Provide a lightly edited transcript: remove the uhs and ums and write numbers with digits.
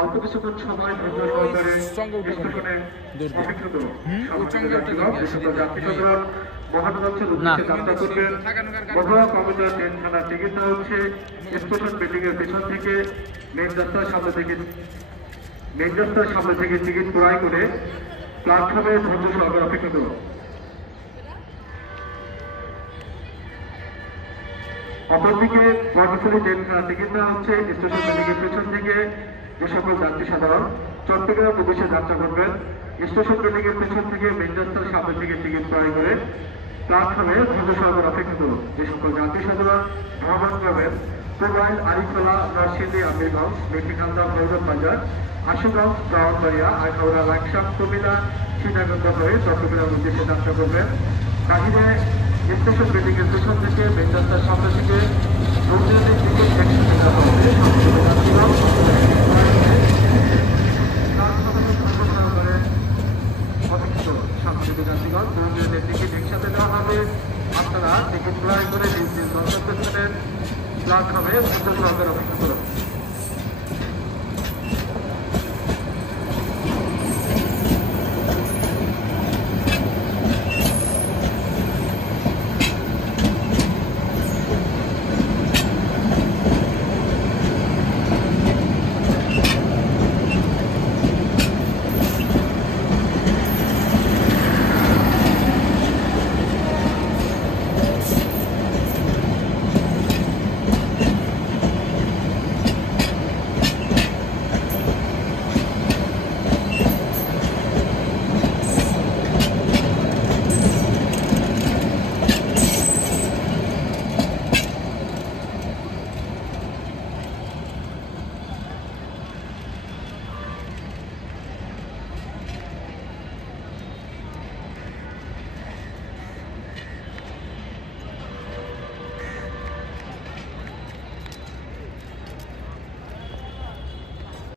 অল্প কিছুক্ষণ সময় ধৈর্য সহকারে স্টেশনে অপেক্ষা করুন। যাত্রীরা মহানগঞ্জের উদ্দেশ্যে যাত্রা করবেন। মহুয়া কমিটার ট্রেন থানার টিকিটটা হচ্ছে স্টেশন বিল্ডিং এর পেছন থেকে মেন রাস্তার সামনে থেকে টিকিট ক্রয় করে প্ল্যাটফর্মে ধৈর্য সহকারে অপেক্ষা করুন। অপরদিকে বর্ণফুলী ট্রেন থানার টিকিটটা হচ্ছে স্টেশন বিল্ডিং এর পেছন থেকে যে সকল যাত্রী সাধারণ চট্টগ্রাম উদ্দেশ্যে যাত্রা করবেন স্টেশন বিল্ডিং এর পেছন থেকে মেন রাস্তার সামনে থেকে টিকিট ক্রয় করে প্ল্যাটফর্মে ধৈর্য সহকারে অপেক্ষা করুন। যে সকল যাত্রী সাধারণ ভ্রমণ করবেন পুবাইল, আরিফলা, নরসিংদী, আমিরগঞ্জ, মেথিখান্দা, ভৈরব বাজার, আশুগঞ্জ, ব্রাহ্মণবাড়িয়া, আখাউড়া, লাকসাম, কুমিল্লা, সীতাকুণ্ড হয়ে চট্টগ্রাম উদ্দেশ্যে যাত্রা করবেন। বাহিরে স্টেশন বিল্ডিং এর পেছন থেকে মেন রাস্তার সামনে থেকে টিকিট 100 টাকা হবে।